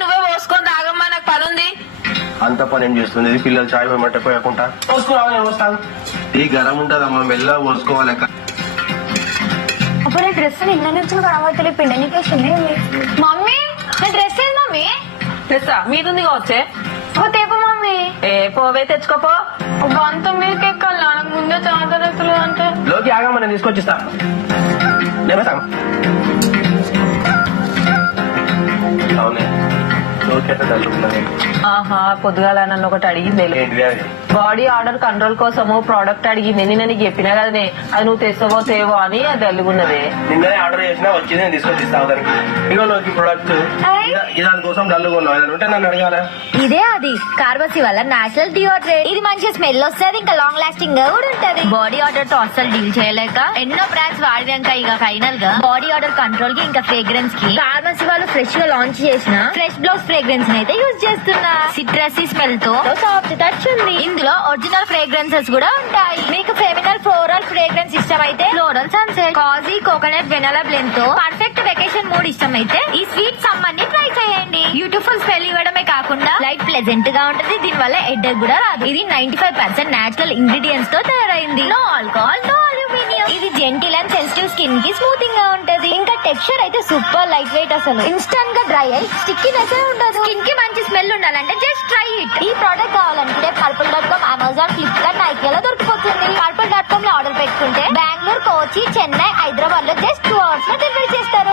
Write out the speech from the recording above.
నువ్వే పోసుకొని తాగమ్మా, నాకు పని ఉంది. అంత పని ఏం చేస్తుంది పిల్లలు చాయ్ పోయమంటే పోయకుండా పోసుకోవాలి. నేను వస్తాను. టీ గరం ఉంటదమ్మా, మెల్లగా పోసుకోవాలి. అప్పుడు డ్రెస్ నిన్న నుంచి కనబడతలే పిండనికేసింది. మమ్మీ నా డ్రెస్ ఏది మమ్మీ? తెస్తా, మీదుంది కావచ్చే. తేపు మమ్మీ. పోవే తెచ్చుకోపో. అంత మీదకి ఎక్కాలి, నాకు ముందే చాలా డ్రెస్సులు అంటే. లోకి ఆగమ్మా, నేను తీసుకొచ్చిస్తా. అవునే లోకి ఎట్లా తగ్గుతున్నాను. ఆహా, పొద్దుగాల నన్ను ఒకటి అడిగింది. ఏంటిది అది? బాడీ ఆర్డర్ కంట్రోల్ కోసము ప్రోడక్ట్ అడిగింది. నేను నీకు చెప్పినా కదనే, అది నువ్వు తెస్తావో తేవో అని. అది అల్లుగున్నది. నిన్ననే ఆర్డర్ చేసినా వచ్చింది, నేను తీసుకొచ్చిస్తా. దానికి ఇగో లోకి ప్రొడక్ట్ దానికోసం డల్లుగా ఉన్నావు. ఏదైనా ఉంటే నన్ను అడగాల. ఇదే అది కార్బసీ వల్ల నేచురల్ డియోడ్రెంట్. ఇది మంచి స్మెల్ వస్తుంది, ఇంకా లాంగ్ లాస్టింగ్ గా కూడా ఉంటది. బాడీ ఆర్డర్ తో అస్సలు డీల్ చేయలేక ఎన్నో బ్రాండ్స్ వాడినాక ఇక ఫైనల్ గా బాడీ ఆర్డర్ కంట్రోల్ కి ఇంకా ఫ్రేగ్రెన్స్ కి కార్బసీ వాళ్ళు ఫ్రెష్ గా లాంచ్ చేసిన ఫ్రెష్ బ్లౌజ్ ఫ్రేగ్రెన్స్ అయితే యూజ్ చేస్తున్నా. సిట్రసీ స్మెల్ తో సాఫ్ట్ టచ్ ఉంది. ఇందులో ఒరిజినల్ ఫ్రేగ్రెన్సెస్ కూడా ఉంటాయి. మీకు ఫెమినల్ ఫ్లోరల్ ఫ్రేగ్రెన్స్ ఇష్టమైతే ఫ్లోరల్ సన్సెట్, కాజీ కోకోనట్ వెనలా బ్లెండ్ తో పర్ఫెక్ట్ వెకేషన్ మూడ్ ఇష్టమైతే ఈ స్వీట్ సమ్మర్ ని ట్రై చేయండి. బ్యూటిఫుల్ స్మెల్ ఇవ్వడమే కాకుండా లైట్ ప్లెజెంట్ గా ఉంటది. దీని వల్ల హెడేక్ కూడా రాదు. ఇది 95% నేచురల్ ఇంగ్రీడియంట్స్ తో తయారైంది. No alcohol, no aluminium. ఇది జెంటిల్ అండ్ సెన్సిటివ్ స్కిన్ కి స్మూతింగ్ గా ఉంటది. ఇంకా టెక్స్చర్ అయితే సూపర్ లైట్ వెయిట్. అసలు ఇన్స్టంట్ గా డ్రై అయి స్టిక్కీనెస్ ఉండదు. స్కిన్ కి మంచి స్మెల్ ఉండాలంటే జస్ట్ ట్రై ఇట్. ఈ ప్రోడక్ట్ కావాలంటే purple.com, అమెజాన్, ఫ్లిప్కార్ట్, నైకీలో దొరికిపోతుంది. purple.com లో ఆర్డర్ పెట్టుకుంటే బెంగళూరు, కోచి, చెన్నై, హైదరాబాద్ లో జస్ట్ 2 hours లో డెలివరీ చేస్తారు.